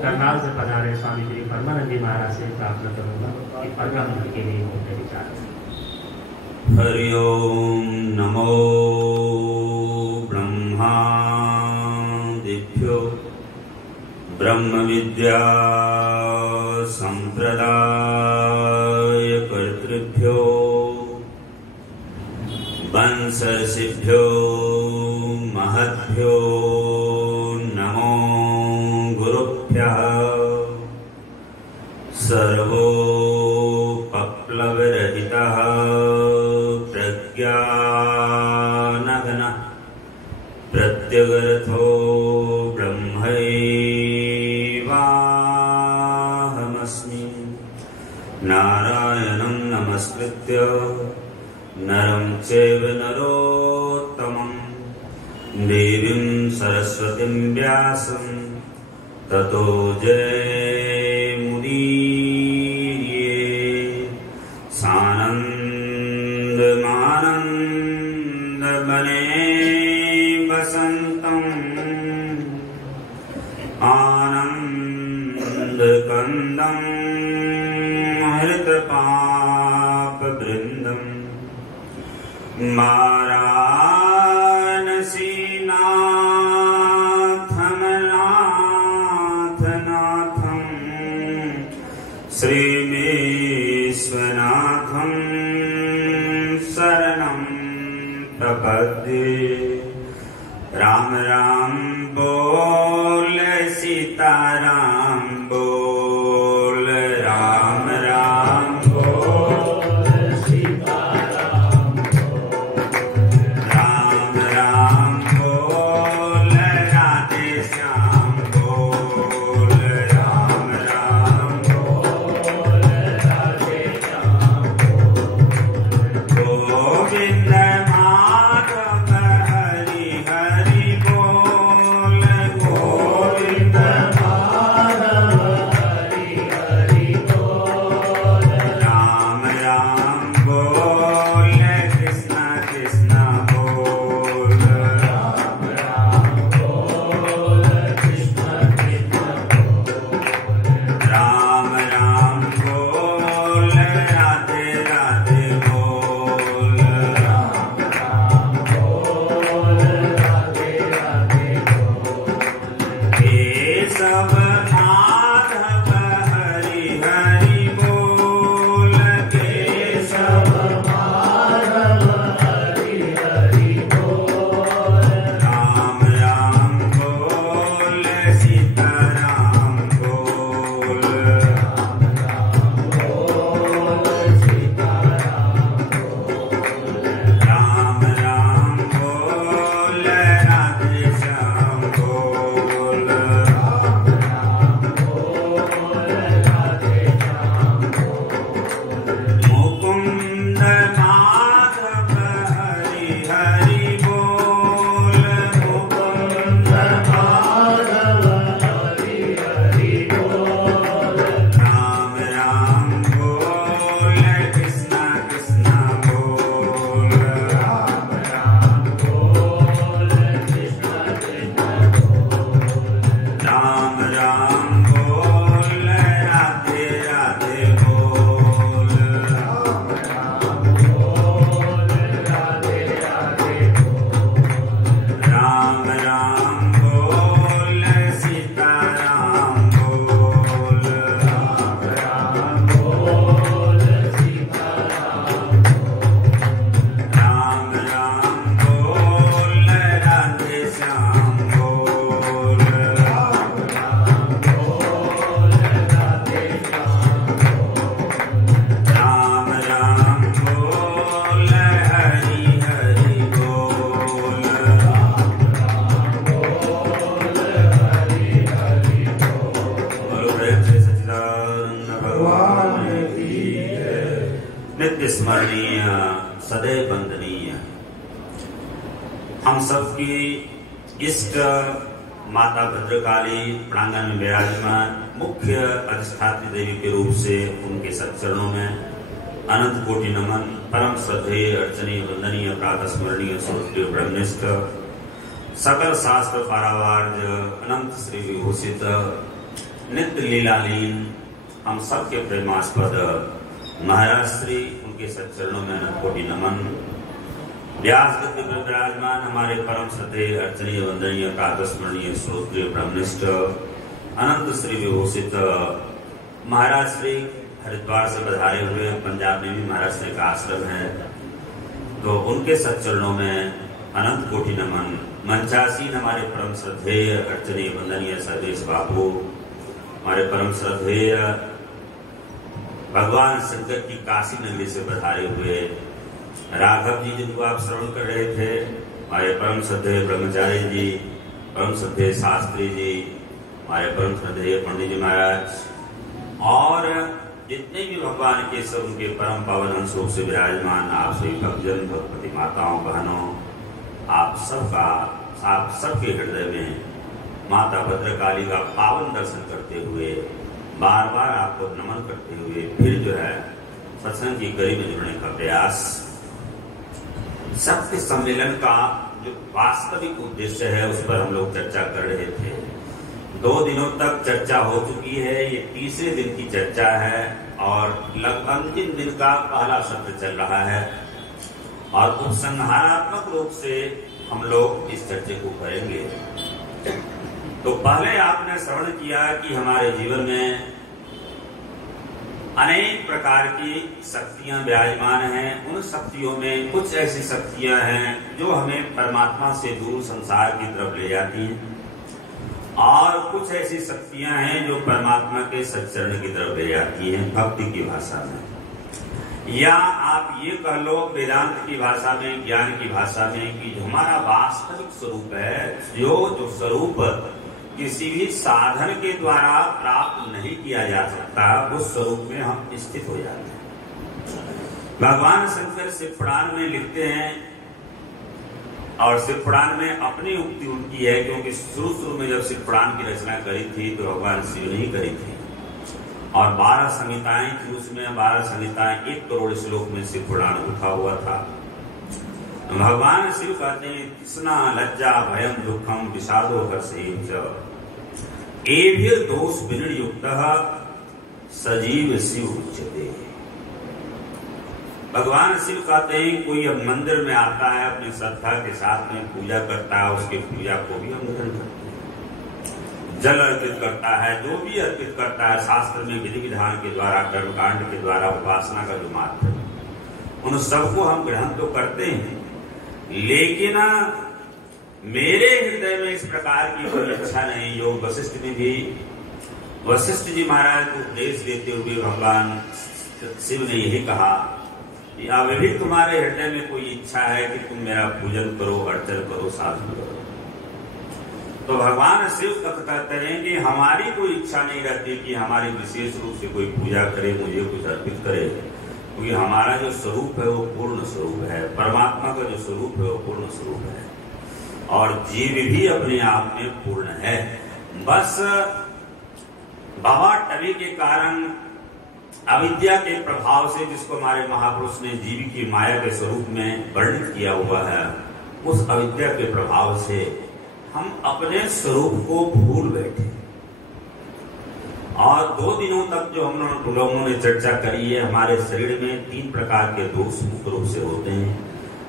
करनाल से पधारे स्वामी श्री परमानंद जी महाराज से प्रार्थना करूंगा कि परमानंद के लिए उनके विचार। हरि ओम नमो ब्रह्मादिभ्यो ब्रह्म विद्या संप्रदाय कर्तृभ्यो वंशर्षिभ्यो महद्भ्यो नमो गुरुभ्यः। सर्वोपप्लवरहितः प्रज्ञानघनः प्रत्यगर्थो ब्रह्मैवाहमस्मि। नारायणं नमस्कृत्य नरं चैव नरोत्तमं देवीं सरस्वतीं व्यासं ततो जयमुदीरये। सानन्दमानन्दवने वसन्तम् आनन्दकन्दं हृतपापवृन्दम् वाराणसीनाथमनाथनाथं श्रीविश्वनाथं शरणं प्रपद्ये। राम राम बोल सीताराम बोल, राम राम बोल सीताराम बोल, राम राम बोल राधे श्याम बोल, राम राम बोल राधे श्याम बोल। गोविंद माधव हरि हरि बोल, गोविंद माधव हरि हरि बोल। राम राम बोल कृष्ण कृष्ण बोल, राम राम बोल कृष्ण कृष्ण बोल। राम राम बोल राधे राधे बोल, राम राम बोल राधे राधे बोल। केशव माधव हरि हरि बोल, केशव माधव हरि हरि बोल। राम राम बोल सीताराम बोल, राम राम बोल सीताराम बोल। राम राम बोल राधे श्याम बोल, राम राम बोल राधे श्याम बोल। मुकुंद माधव हरि हरि बोल, मुकुंद माधव हरि हरि बोल। राम राम बोल कृष्ण कृष्ण बोल, राम राम बोल कृष्ण कृष्ण बोल। राम राम बोल राधे राधे बोल, राम राम बोल राधे राधे बोल। राम राम बोल सीताराम बोल, राम राम बोल सीताराम बोल। राम राम बोल राधे श्याम बोल, राम राम बोल राधे श्याम बोल। राम राम बोल हरि हरि बोल, राम राम बोल हरि हरि बोल। बोलो प्रेम से सच्चिदानंद भगवान की जय। नित्य स्मरणीय सदैव वंदनीय हम सबकी इष्ट माता भद्रकाली प्रांगण में विराजमान मुख्य अधिष्ठात्री देवी के रूप से उनके सच्चरणों में अनंत कोटि नमन। परम श्रद्धेय अर्चनीय वंदनीय प्रातः स्मरणीय श्रोत्रिय ब्रह्मनिष्ठ सकल शास्त्र पारावार्य अनंत श्री विभूषित नित्य लीलालीन हम सबके प्रेमास्पद महाराज श्री उनके सच्चरणों में अनंत कोटि नमन। व्यास गति पर विराजमान हमारे परम श्रद्धेय अर्चनीय वंदनीय प्रातः स्मरणीय श्रोत्रिय ब्रह्मनिष्ठ अनंत श्री विभूषित महाराज श्री हरिद्वार से पधारे हुए, पंजाब में भी महाराज श्री का आश्रम है, तो उनके सच्चरणों में अनंत कोटि नमन। मंचासीन हमारे परम श्रद्धेय अर्चनीय वंदनीय सर्वेश बापू, हमारे परम श्रद्धेय भगवान शंकर की काशी नगरी से पधारे हुए राघव जी जिनको आप श्रवण कर रहे थे, हमारे परम श्रद्धेय ब्रह्मचारी जी, परम श्रद्धेय शास्त्री जी, हमारे परम श्रद्धेय पंडित जी महाराज और जितने भी भगवान के सब उनके परम पावन अंशों से विराजमान आप सभी भक्तजन भगवती माताओं बहनों, आप सबके हृदय में माता भद्रकाली का पावन दर्शन करते हुए बार बार आपको नमन करते हुए फिर जो है सत्संग की गरी में जुड़ने का प्रयास। सत्य सम्मेलन का जो वास्तविक उद्देश्य है उस पर हम लोग चर्चा कर रहे थे। 2 दिनों तक चर्चा हो चुकी है, ये तीसरे दिन की चर्चा है और लगभग अंतिम दिन का पहला सत्र चल रहा है और उपसंहारात्मक रूप से हम लोग इस चर्चा को करेंगे। तो पहले आपने श्रवण किया कि हमारे जीवन में अनेक प्रकार की शक्तियां विराजमान हैं। उन शक्तियों में कुछ ऐसी शक्तियां हैं जो हमें परमात्मा से दूर संसार की तरफ ले जाती हैं और कुछ ऐसी शक्तियां हैं जो परमात्मा के सच्चरण की तरफ ले जाती हैं भक्ति की भाषा में, या आप ये कह लो वेदांत की भाषा में, ज्ञान की भाषा में कि जो हमारा वास्तविक स्वरूप है, जो स्वरूप किसी भी साधन के द्वारा प्राप्त नहीं किया जा सकता, उस स्वरूप में हम स्थित हो जाते हैं। भगवान शंकर शिव पुराण में लिखते हैं और शिव पुराण में अपनी उक्ति उनकी है, क्योंकि शुरू में जब शिव पुराण की रचना करी थी तो भगवान शिव ने ही करी थी और 12 संहिताएं थी, उसमें 12 संहिताएं 1 करोड़ श्लोक में शिव पुराण उठा हुआ था। भगवान शिव कहते हैं तृष्णा लज्जा भयम दुखम विषादो हर्षेम च एभिर दोष विनिर्युक्त सजीव शिव उच्यते। भगवान शिव कहते हैं कोई अब मंदिर में आता है, अपनी श्रद्धा के साथ में पूजा करता है, उसके पूजा को भी हम ग्रहण करते हैं, जल अर्पित करता है, जो भी अर्पित करता है शास्त्र में विधि विधान के द्वारा, कर्मकांड के द्वारा, उपासना का जो मार्ग है, उन सबको हम ग्रहण तो करते हैं, लेकिन मेरे हृदय में इस प्रकार की कोई इच्छा नहीं। योग वशिष्ठ में भी वशिष्ठ जी महाराज को उपदेश देते हुए भगवान शिव ने यही कहा कि अब भी तुम्हारे हृदय में कोई इच्छा है कि तुम मेरा पूजन करो, अर्चन करो, साधन करो, तो भगवान शिव तक कहते हैं कि हमारी कोई इच्छा नहीं रहती कि हमारी विशेष रूप से कोई पूजा करे, मुझे कुछ अर्पित करे, क्योंकि हमारा जो स्वरूप है वो पूर्ण स्वरूप है, परमात्मा का जो स्वरूप है वो पूर्ण स्वरूप है और जीव भी अपने आप में पूर्ण है। बस बाबा टवी के कारण अविद्या के प्रभाव से, जिसको हमारे महापुरुष ने जीव की माया के स्वरूप में वर्णित किया हुआ है, उस अविद्या के प्रभाव से हम अपने स्वरूप को भूल बैठे और 2 दिनों तक जो हम लोगों ने चर्चा करी है, हमारे शरीर में 3 प्रकार के दोष मुख्य रूप से होते हैं।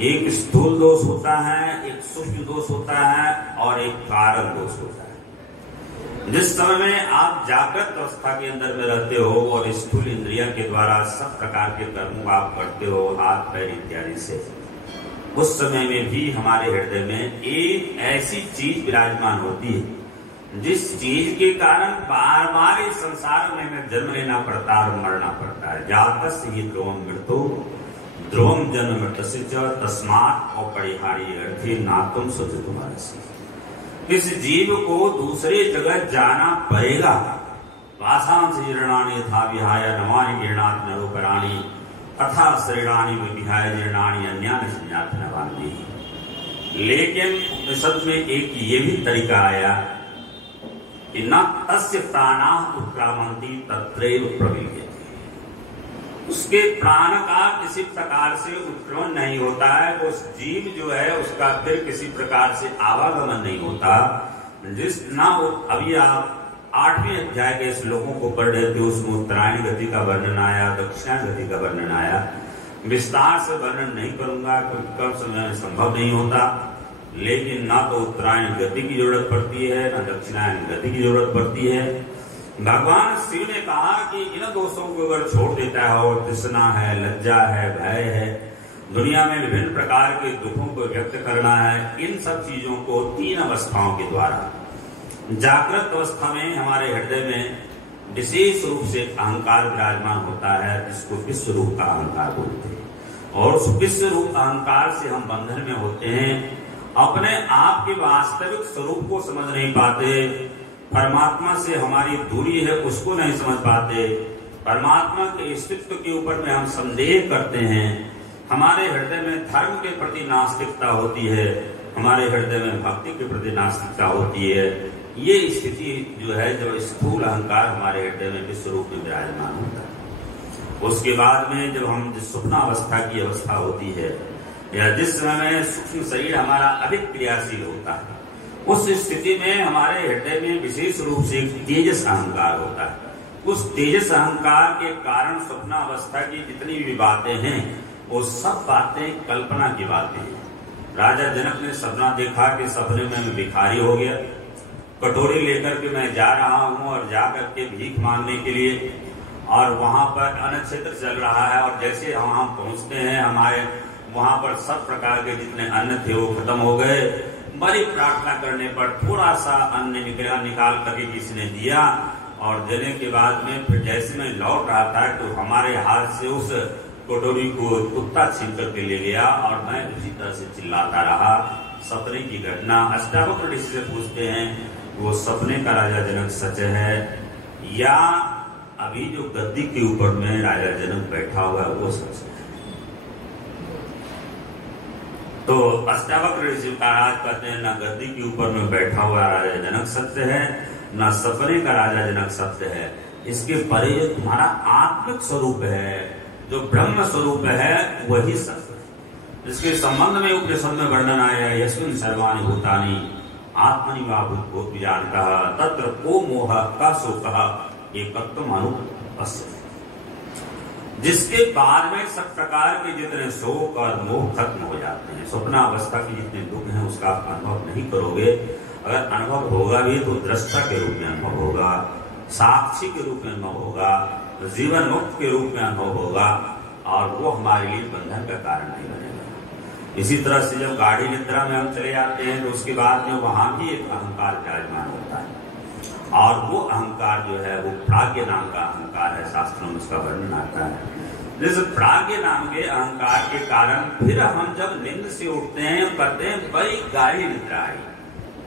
एक स्थूल दोष होता है, एक सूक्ष्म दोष होता है और एक कारण दोष होता है। जिस समय में आप जागृत अवस्था के अंदर में रहते हो और स्थूल इंद्रिया के द्वारा सब प्रकार के कर्मों आप करते हो, हाथ पैर इत्यादि से, उस समय में भी हमारे हृदय में एक ऐसी चीज विराजमान होती है जिस चीज के कारण बार बार इस संसार में हमें जन्म लेना पड़ता है और मरना पड़ता है। जातस्य ही ध्रुवम मृत्यु ध्रुवम जन्म मृत्यु तस्मात् अपरिहार्य अर्थे नातुम सुचितुमर्हसि। इस जीव को दूसरे जगह जाना पड़ेगा। वासांस जीर्णानि यथा विहाय नवानि जीर्णात् नरोपराणि तथा शरीराणि विहाय जीर्णानि अन्यानि संयाति नवान्ति। लेकिन उपनिषद में एक ये भी तरीका आया कि न तस्य प्राणा उत्क्रामन्ति तत्रैव प्रविलीयते। उसके प्राण का किसी प्रकार से उत्क्रमण नहीं होता है, वो उस जीव जो है उसका फिर किसी प्रकार से आवागमन नहीं होता। जिस ना अभी आप 8वें अध्याय के श्लोकों को पढ़ रहे थे, उसमें उत्तरायण गति का वर्णन आया, दक्षिणायन गति का वर्णन आया। विस्तार से वर्णन नहीं करूंगा क्योंकि कम समय में संभव नहीं होता, लेकिन ना तो उत्तरायण गति की जरूरत पड़ती है, ना दक्षिणायन गति की जरूरत पड़ती है। भगवान शिव ने कहा कि इन दोषों को अगर छोड़ देता है, और तृष्णा है, लज्जा है, भय है, दुनिया में विभिन्न प्रकार के दुखों को व्यक्त करना है, इन सब चीजों को 3 अवस्थाओं के द्वारा, जागृत अवस्था में हमारे हृदय में विशेष रूप से अहंकार विराजमान होता है, जिसको विश्व रूप का अहंकार बोलते हैं। और उस विश्व रूप अहंकार से हम बंधन में होते हैं, अपने आप के वास्तविक स्वरूप को समझ नहीं पाते, परमात्मा से हमारी दूरी है उसको नहीं समझ पाते, परमात्मा के अस्तित्व के ऊपर में हम संदेह करते हैं, हमारे हृदय में धर्म के प्रति नास्तिकता होती है, हमारे हृदय में भक्ति के प्रति नास्तिकता होती है। ये स्थिति जो है, जब स्थूल अहंकार हमारे हृदय में विश्व रूप में विराजमान होता है। उसके बाद में जब हम जिस स्वप्नावस्था की अवस्था होती है, या जिस समय में सूक्ष्म शरीर हमारा अधिक क्रियाशील होता है, उस स्थिति में हमारे हृदय में विशेष रूप से एक तेजस अहंकार होता है। उस तेजस अहंकार के कारण स्वप्नावस्था की जितनी भी बातें हैं, वो सब बातें कल्पना की बातें हैं। राजा जनक ने सपना देखा कि सपने में मैं भिखारी हो गया, कटोरी लेकर के मैं जा रहा हूं और जाकर के भीख मांगने के लिए, और वहां पर अन्न क्षेत्र चल रहा है, और जैसे हम पहुंचते हैं, हमारे वहां पर सब प्रकार के जितने अन्न थे वो खत्म हो गए। बड़ी प्रार्थना करने पर थोड़ा सा अन्न निकाल करके किसी ने दिया, और देने के बाद में फिर जैसे मैं लौट रहा था तो हमारे हाथ से उस कटोरी को कुत्ता छीन करके ले गया, और मैं उसी तरह से चिल्लाता रहा। सपने की घटना अष्टावक्र ऋषि से पूछते हैं, वो सपने का राजा जनक सच है, या अभी जो गद्दी के ऊपर में राजा जनक बैठा हुआ है वो सच है? तो अष्टावक्र ऋषि महाराज कहते हैं, न गद्दी के ऊपर में बैठा हुआ राजा जनक सत्य है, न सपने का राजा जनक सत्य है। इसके परे जो तुम्हारा आत्मिक स्वरूप है, जो ब्रह्म स्वरूप है, वही सत्य है। इसके संबंध में उपनिषद में वर्णन आया है, यस्मिन् सर्वाणि भूतानि आत्मनि वा भूत विजानतः तत्र को मोह का शोकः एकत्वम् अनुपश्यति। जिसके बाद में सब प्रकार के जितने शोक और मोह खत्म हो जाते हैं। स्वप्नावस्था के जितने दुख हैं उसका आप अनुभव नहीं करोगे। अगर अनुभव होगा भी तो दृष्टा के रूप में अनुभव होगा, साक्षी के रूप में अनुभव होगा, जीवन मुक्त के रूप में अनुभव होगा, और वो हमारे लिए बंधन का कारण नहीं बनेगा। इसी तरह से जब गाढ़ी निद्रा में हम चले जाते हैं तो उसके बाद में वहां भी एक अहंकार विराजमान होता है, और वो अहंकार जो है वो प्राज्ञ नाम का अहंकार है। शास्त्रों में उसका वर्णन आता है। जैसे प्राज्ञ नाम के अहंकार के कारण फिर हम जब नींद से उठते हैं, कहते हैं बड़ी गाढ़ी निद्रा आई।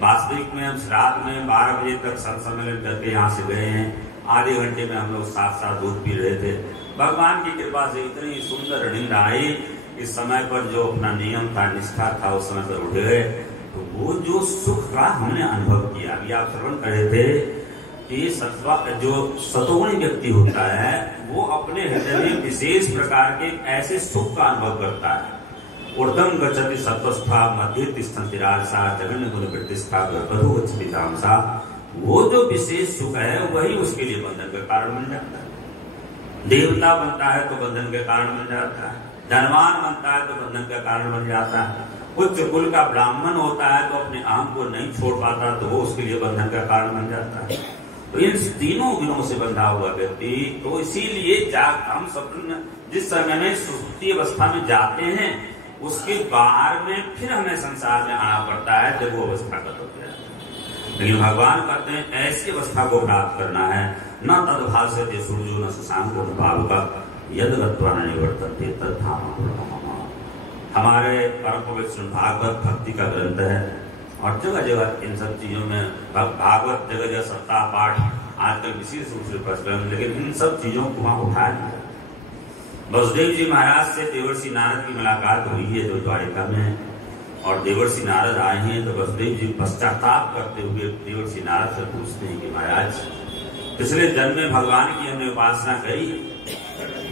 वास्तविक में हम रात में 12 बजे तक सत्सम्मेलन करके यहाँ से गए हैं, आधे घंटे में हम लोग साथ साथ दूध पी रहे थे। भगवान की कृपा से इतनी सुंदर नींद आई, इस समय पर जो अपना नियम था, निष्ठा था, उस समय पर उठ गए। तो वो जो सुख का हमने अनुभव किया, अभी आप श्रवण कर रहे थे कि जो सतोगुणी व्यक्ति होता है वो अपने हृदय में विशेष प्रकार के ऐसे सुख का अनुभव करता है। ऊर्ध्वं गच्छति सत्वस्था, मध्ये तिष्ठन्ति राजसा, जगन्य गुण प्रतिष्ठा, अधो गच्छति तामसा। वो जो विशेष सुख है वही उसके लिए बंधन का कारण बन जाता है। देवता बनता है तो बंधन का कारण बन जाता है, धनवान बनता है तो बंधन का कारण बन जाता है, उच्च कुल का ब्राह्मण होता है तो अपने आम को नहीं छोड़ पाता तो वो उसके लिए बंधन का कारण बन जाता है। तो इन तीनों गुणों से बंधा हुआ व्यक्ति, तो इसीलिए हम सपन जिस समय में सुषुप्ति अवस्था में जाते हैं उसके बाहर में फिर हमें संसार में आना पड़ता है जब वो अवस्था खत्म हो जाती है। लेकिन भगवान कहते हैं ऐसी अवस्था को प्राप्त करना है, न तद्भासते सूर्यो न शशांको न पावकः यद् गत्वा न निवर्तन्ते तद्धाम। हमारे परम पवित्र भागवत भक्ति का ग्रंथ है, और जगह जगह इन सब चीजों में भागवत जगह जगह सप्ताह पाठ आजकल विशेष रूप से प्रचलन, लेकिन इन सब चीजों को वहां उठाया नहीं जाता। वसुदेव जी महाराज से देवर्षि नारद की मुलाकात हुई है जो द्वारिका में, और देवर्षि नारद आए हैं तो वसुदेव जी पश्चाताप करते हुए देवर्षि नारद से पूछते हैं कि महाराज, पिछले जन्म में भगवान की हमने उपासना करी,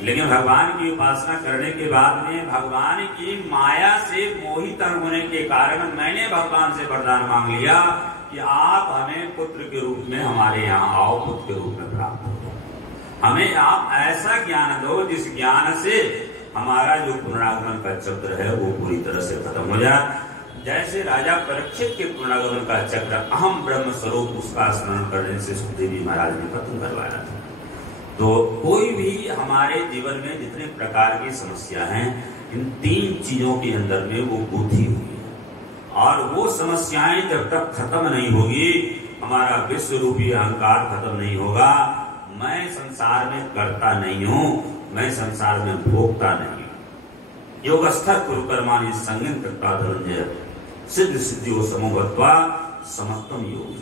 लेकिन भगवान की उपासना करने के बाद में भगवान की माया से मोहित होने के कारण मैंने भगवान से वरदान मांग लिया कि आप हमें पुत्र के रूप में हमारे यहाँ आओ, पुत्र के रूप में प्राप्त हो, हमें आप ऐसा ज्ञान दो जिस ज्ञान से हमारा जो पुनरागमन का चक्र है वो पूरी तरह से खत्म हो जाए। जैसे राजा परीक्षित के पुनरागमन का चक्र अहम ब्रह्म स्वरूप उसका स्मरण करने से सुखदेव महाराज ने खत्म करवाया था। तो कोई भी हमारे जीवन में जितने प्रकार की समस्या हैं, इन 3 चीजों के अंदर में वो गुथी हुई है, और वो समस्याएं जब तक खत्म नहीं होगी, हमारा विश्व रूपी अहंकार खत्म नहीं होगा, मैं संसार में करता नहीं हूं, मैं संसार में भोगता नहीं हूं। योगस्थ कुरुकर्माणि संगम करता धनंजय सिद्ध सिद्धियों समूहत्वा समस्तम योग।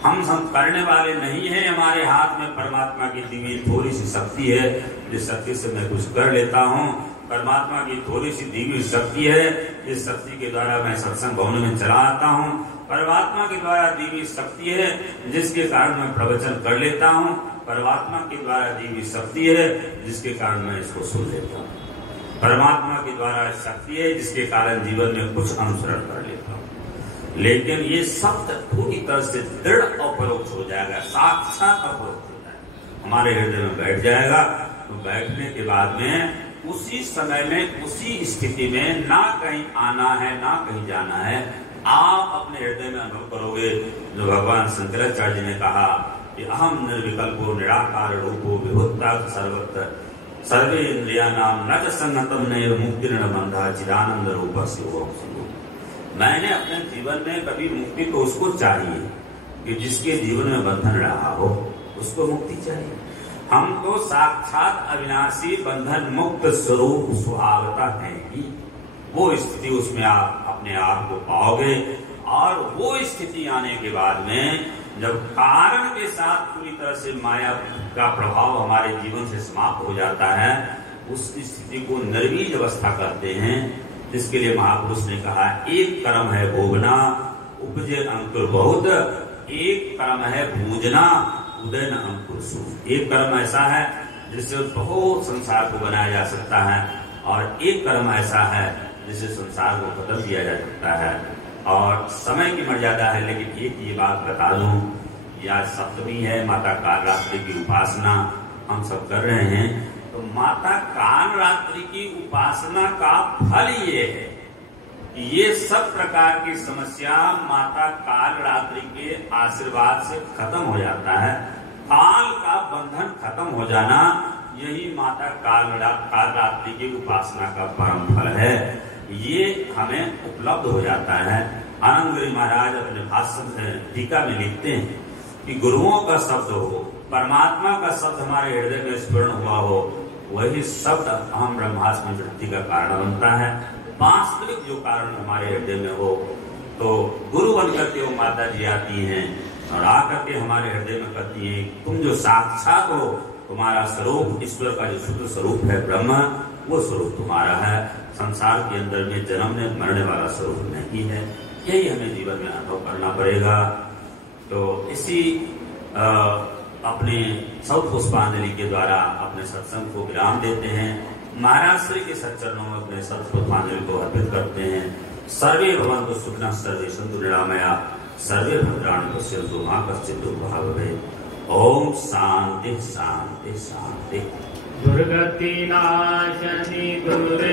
हम करने वाले नहीं हैं, हमारे हाथ में परमात्मा की दी हुई थोड़ी सी शक्ति है, जिस शक्ति से मैं कुछ कर लेता हूँ। परमात्मा की थोड़ी सी दी हुई शक्ति है, इस शक्ति के द्वारा मैं सत्संग भवन में चला आता हूँ। परमात्मा के द्वारा दी हुई शक्ति है जिसके कारण मैं प्रवचन कर लेता हूँ। परमात्मा के द्वारा दी हुई शक्ति है जिसके कारण मैं इसको सुन लेता हूँ। परमात्मा के द्वारा शक्ति है जिसके कारण जीवन में कुछ अनुसरण कर लेता हूँ। लेकिन ये सब पूरी तरह से दृढ़ अपरोक्ष हो जाएगा, साक्षात अपरोक्ष हो जाएगा, हमारे हृदय में बैठ जाएगा। तो बैठने के बाद में उसी समय में उसी स्थिति में ना कहीं आना है ना कहीं जाना है, आप अपने हृदय में अनुभव करोगे जो भगवान शंकराचार्य ने कहा कि अहम निर्विकल्पो निराकार रूपो विभुता सर्वत्र सर्वे इंद्रियाणाम न च संगतम नैव मुक्तिर्न बंधा चिदानंद रूपस्य ओम। मैंने अपने जीवन में कभी मुक्ति तो उसको चाहिए कि जिसके जीवन में बंधन रहा हो, उसको मुक्ति चाहिए। हम तो साक्षात अविनाशी बंधन मुक्त स्वरूप सुहावता है ही, वो स्थिति उसमें आप अपने आप को पाओगे। और वो स्थिति आने के बाद में जब कारण के साथ पूरी तरह से माया का प्रभाव हमारे जीवन से समाप्त हो जाता है, उस स्थिति को निर्वीज अवस्था कहते हैं। जिसके लिए महापुरुष ने कहा, एक कर्म है भोगना उपजे अंकुर बहुत, एक कर्म है भूजना उदय न अंकुर सूख। एक कर्म ऐसा है जिससे बहुत संसार को बनाया जा सकता है, और एक कर्म ऐसा है जिससे संसार को खत्म किया जा सकता है। और समय की मर्यादा है, लेकिन एक ये बात बता दूं, या सप्तमी है, माता कालरात्रि की उपासना हम सब कर रहे हैं। तो माता कालरात्रि की उपासना का फल ये है कि ये सब प्रकार की समस्या माता कालरात्रि के आशीर्वाद से खत्म हो जाता है। काल का बंधन खत्म हो जाना, यही माता कालरात्रि की उपासना का परम फल है। ये हमें उपलब्ध हो जाता है। आनंद गिरि महाराज अपने भाष्य टीका में लिखते हैं कि गुरुओं का शब्द हो, परमात्मा का शब्द हमारे हृदय में स्फुरण हुआ हो, वही शब्द अहम ब्रह्मास्मि वृत्ति का कारण बनता है। वास्तविक जो कारण हमारे हृदय में हो, तो गुरु बनकर के वो माता जी आती हैं और आकर के हमारे हृदय में कहती हैं, तुम जो साक्षात हो, तुम्हारा स्वरूप ईश्वर का जो शुद्ध स्वरूप है ब्रह्म, वो स्वरूप तुम्हारा है। संसार के अंदर में जन्मने मरने वाला स्वरूप नहीं है। यही हमें जीवन में अनुभव करना पड़ेगा। तो इसी अपने सौत पुष्पांजलि के द्वारा अपने सत्संग को विराम देते हैं। महाराज श्री के सच्चरणों में अपने सौत पुष्पांजलि को अर्पित करते हैं। सर्वे भवन्तु सुखिनः, सर्वे सन्तु निरामया, सर्वे भद्राणि पश्यन्तु मा कश्चित् दुःखभाग् भवेत्। ओम शांति शांति शांति। दुर्गति नाशनि दुर्गे